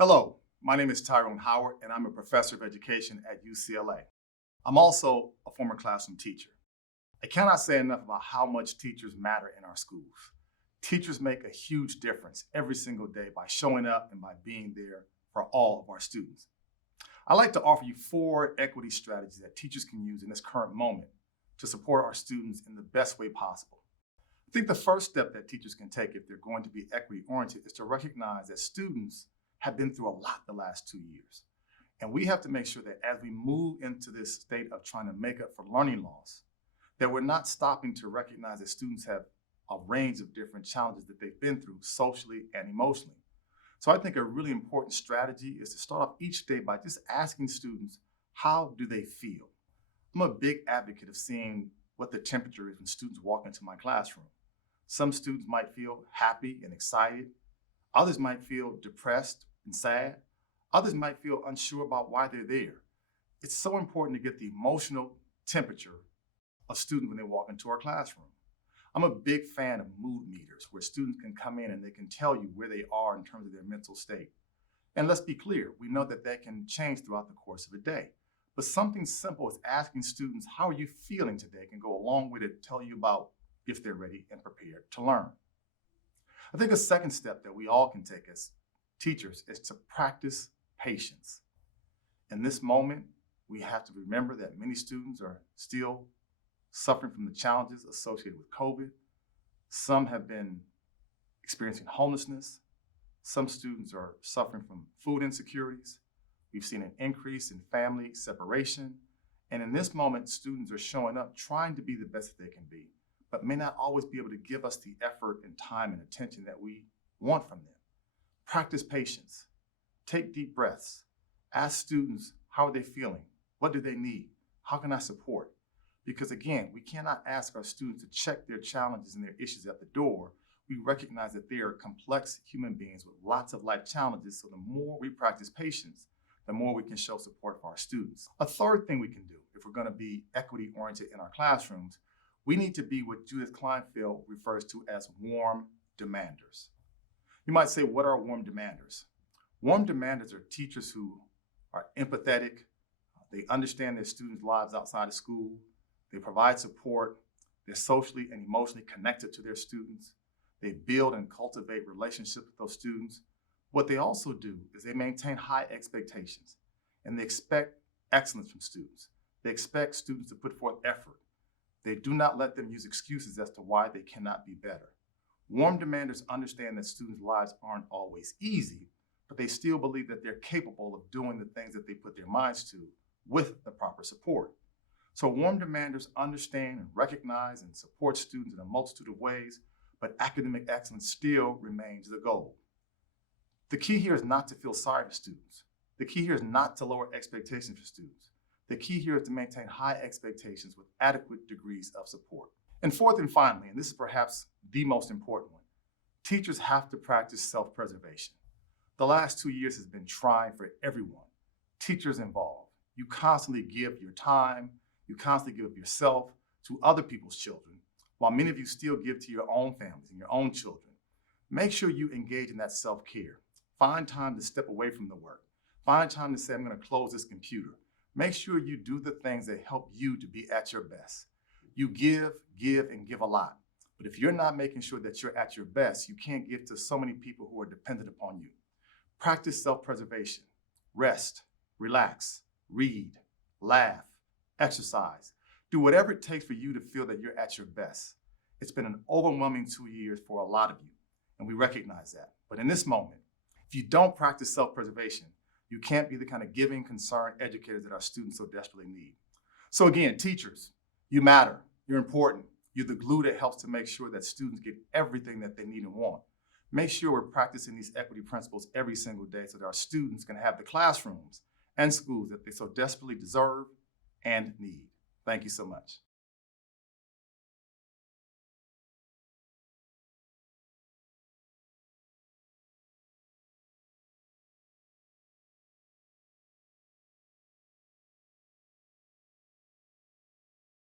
Hello, my name is Tyrone Howard, and I'm a professor of education at UCLA. I'm also a former classroom teacher. I cannot say enough about how much teachers matter in our schools. Teachers make a huge difference every single day by showing up and by being there for all of our students. I'd like to offer you 4 equity strategies that teachers can use in this current moment to support our students in the best way possible. I think the first step that teachers can take if they're going to be equity oriented is to recognize that students have been through a lot the last 2 years. And we have to make sure that as we move into this state of trying to make up for learning loss, that we're not stopping to recognize that students have a range of different challenges that they've been through socially and emotionally. So I think a really important strategy is to start off each day by just asking students, how do they feel? I'm a big advocate of seeing what the temperature is when students walk into my classroom. Some students might feel happy and excited. Others might feel depressed and sad. Others might feel unsure about why they're there. It's so important to get the emotional temperature of students when they walk into our classroom. I'm a big fan of mood meters where students can come in and they can tell you where they are in terms of their mental state. And let's be clear, we know that that can change throughout the course of a day. But something simple as asking students, how are you feeling today, can go a long way to tell you about if they're ready and prepared to learn. I think a second step that we all can take as teachers is to practice patience. In this moment, we have to remember that many students are still suffering from the challenges associated with COVID. Some have been experiencing homelessness. Some students are suffering from food insecurities. We've seen an increase in family separation. And in this moment, students are showing up trying to be the best that they can be, but may not always be able to give us the effort and time and attention that we want from them. Practice patience. Take deep breaths. Ask students, how are they feeling? What do they need? How can I support? Because again, we cannot ask our students to check their challenges and their issues at the door. We recognize that they are complex human beings with lots of life challenges, so the more we practice patience, the more we can show support for our students. A third thing we can do if we're going to be equity oriented in our classrooms, we need to be what Judith Kleinfeld refers to as warm demanders. You might say, what are warm demanders? Warm demanders are teachers who are empathetic. They understand their students' lives outside of school. They provide support. They're socially and emotionally connected to their students. They build and cultivate relationships with those students. What they also do is they maintain high expectations, and they expect excellence from students. They expect students to put forth effort. They do not let them use excuses as to why they cannot be better. Warm demanders understand that students' lives aren't always easy, but they still believe that they're capable of doing the things that they put their minds to with the proper support. So warm demanders understand and recognize and support students in a multitude of ways, but academic excellence still remains the goal. The key here is not to feel sorry for students. The key here is not to lower expectations for students. The key here is to maintain high expectations with adequate degrees of support. And fourth and finally, and this is perhaps the most important one, teachers have to practice self-preservation. The last 2 years has been trying for everyone, teachers involved. You constantly give your time, you constantly give of yourself to other people's children, while many of you still give to your own families and your own children. Make sure you engage in that self-care. Find time to step away from the work. Find time to say, I'm going to close this computer. Make sure you do the things that help you to be at your best. You give, and give a lot. But if you're not making sure that you're at your best, you can't give to so many people who are dependent upon you. Practice self-preservation. Rest, relax, read, laugh, exercise. Do whatever it takes for you to feel that you're at your best. It's been an overwhelming 2 years for a lot of you, and we recognize that. But in this moment, if you don't practice self-preservation, you can't be the kind of giving, concerned educators that our students so desperately need. So again, teachers, you matter. You're important. You're the glue that helps to make sure that students get everything that they need and want. Make sure we're practicing these equity principles every single day so that our students can have the classrooms and schools that they so desperately deserve and need. Thank you so much.